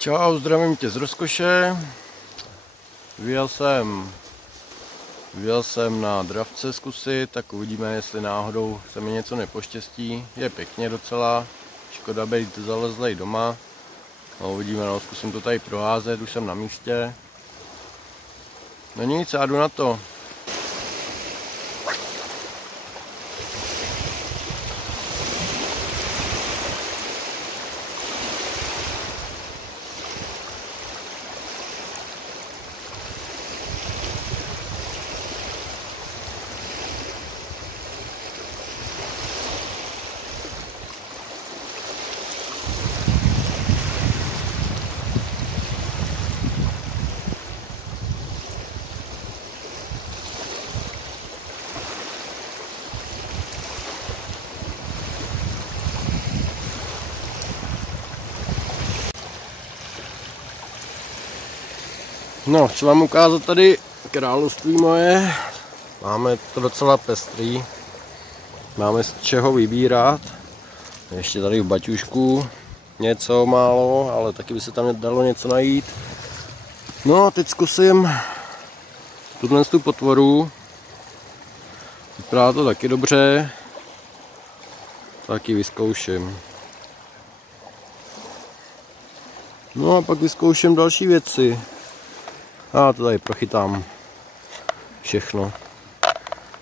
Čau, zdravím tě z rozkoše. Vyjel jsem na dravce zkusit, tak uvidíme, jestli náhodou se mi něco nepoštěstí. Je pěkně docela, škoda být zalezlej doma. No, uvidíme, no, zkusím to tady proházet, už jsem na místě. No nic, já jdu na to. No, chci vám ukázat tady království moje. Máme to docela pestrý. Máme z čeho vybírat. Ještě tady v baťušku něco málo, ale taky by se tam dalo něco najít. No a teď zkusím tu potvoru. Vypadá to taky dobře. Taky vyzkouším. No a pak vyzkouším další věci. A to tady prochytám všechno.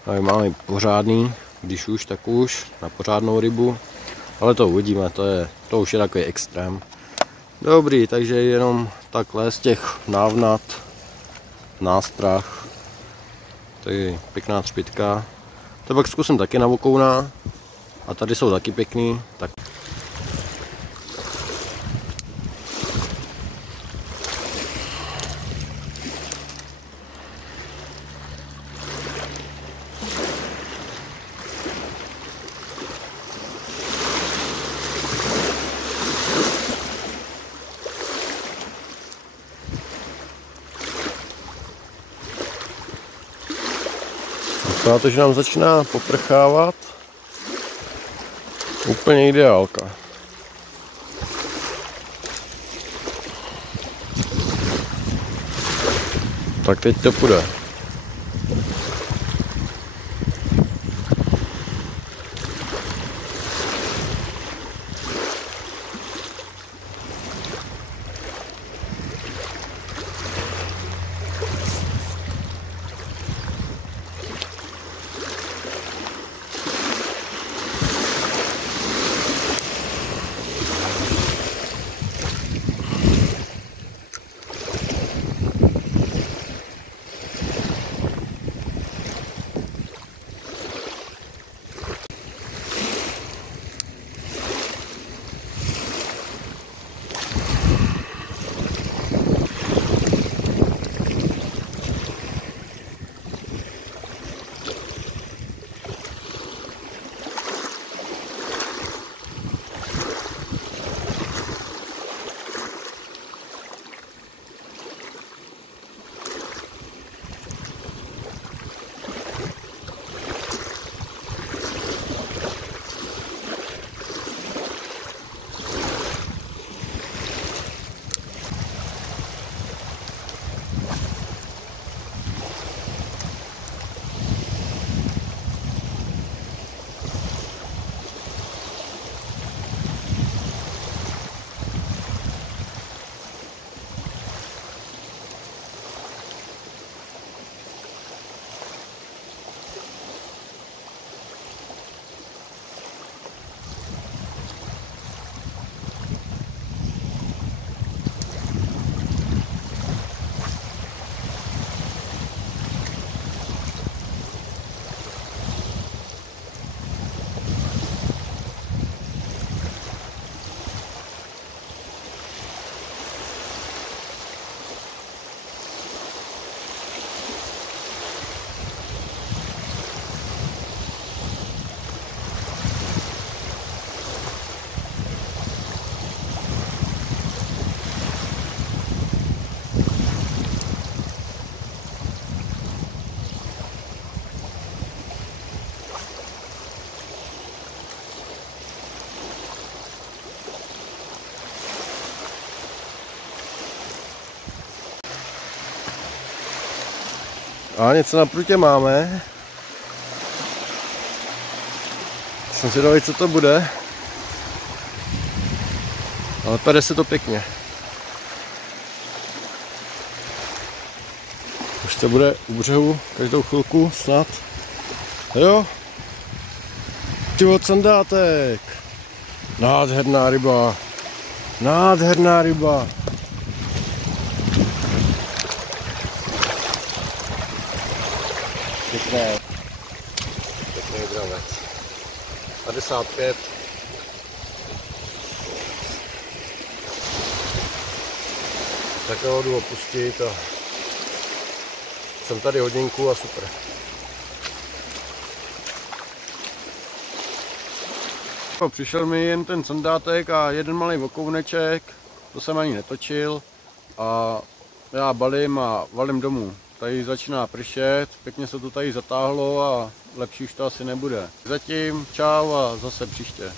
Tady máme pořádný, když už, tak už, na pořádnou rybu. Ale to uvidíme, to už je takový extrém. Dobrý, takže jenom takhle z těch návnat, nástrah. Tady pěkná třpitka. To pak zkusím taky na vokouna. A tady jsou taky pěkný. Tak. Vypadá to, že nám začíná poprchávat. Úplně ideálka. Tak teď to půjde. A něco na prutě máme. Jsem si dal, co to bude. Ale pere se to pěkně. Už to bude u břehu každou chvilku snad. Jo. Tyvo, sandátek. Nádherná ryba. Nádherná ryba. Pěkné. Pěkný dravec. 55. Tak ho jdu opustit a jsem tady hodinku a super. Přišel mi jen ten sandátek a jeden malý vokouneček, to jsem ani netočil a já balím a valím domů. Tady začíná pršet, pěkně se to tady zatáhlo a lepší už to asi nebude. Zatím čau a zase příště.